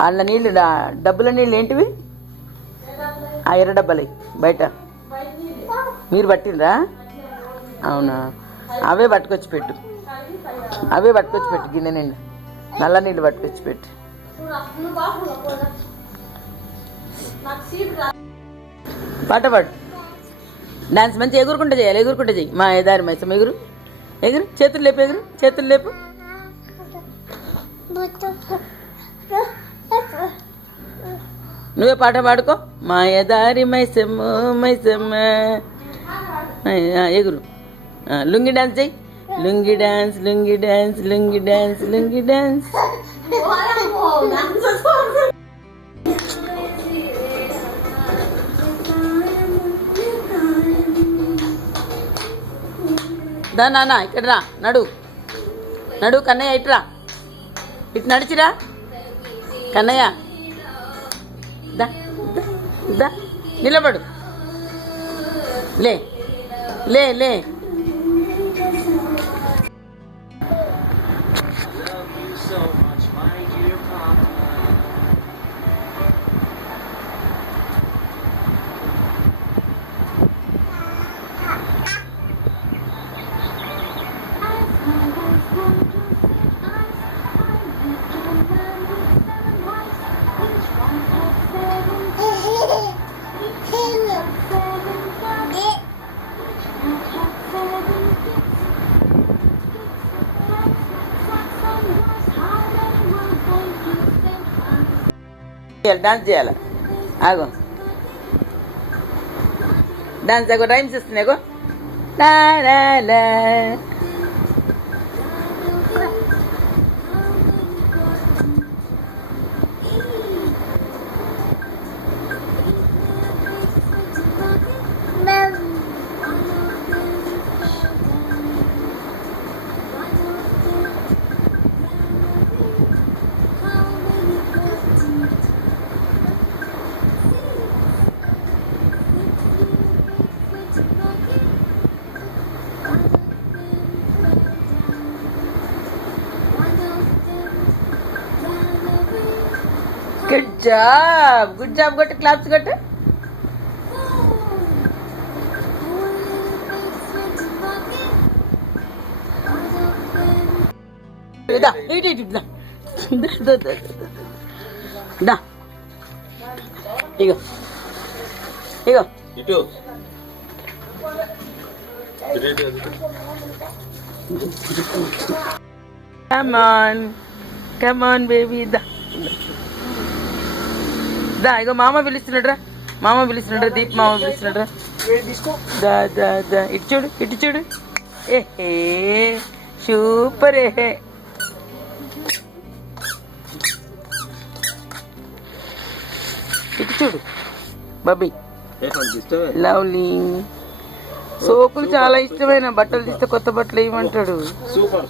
వాళ్ళ నీళ్ళు డబ్బుల నీళ్ళు ఏంటివి? ఆ ఎర్ర డబ్బాలు బయట మీరు పట్టిండ్రా? అవునా? అవే పట్టుకొచ్చి పెట్టు, గిన్నె నిండా నల్ల నీళ్ళు పట్టుకొచ్చి పెట్టు. పాట పాడు, డాన్స్ మంచిగా ఎగురుకుంటా చేయి. మా ఎదారి మైసం ఎగురు, చేతులు లేపు. నువ్వే పాట పాడుకో. మా ఎదారి మైసమ్మ ఎగురు. లుంగి డాన్స్ చెయ్యి. లుంగి డాన్స్. దా నాన్న ఇక్కడ రా, నడు కన్నయ్య, ఇటు నడిచిరా కన్నయ్య. దా నిలబడు, లే. డాన్స్ చేయాలి. ఆగో డాన్స్ రైమ్స్ ఇస్తున్నాయి. గుడ్ జాబ్ కొట్టు, క్లాప్స్ కొట్టు. ఇగో Come on baby, దా ఇగో మామ పిలుస్తున్నాడు రా, దీప్ మామ పిలుస్తున్నాడు రా. దా ఇటు చూడు. ఏహే సూపర్. ఇటు చూడు బాబీ, లవ్లీ. సోకులు చాలా ఇష్టమైన, బట్టలు తీస్తే కొత్త బట్టలు ఏమంటాడు. సూపర్.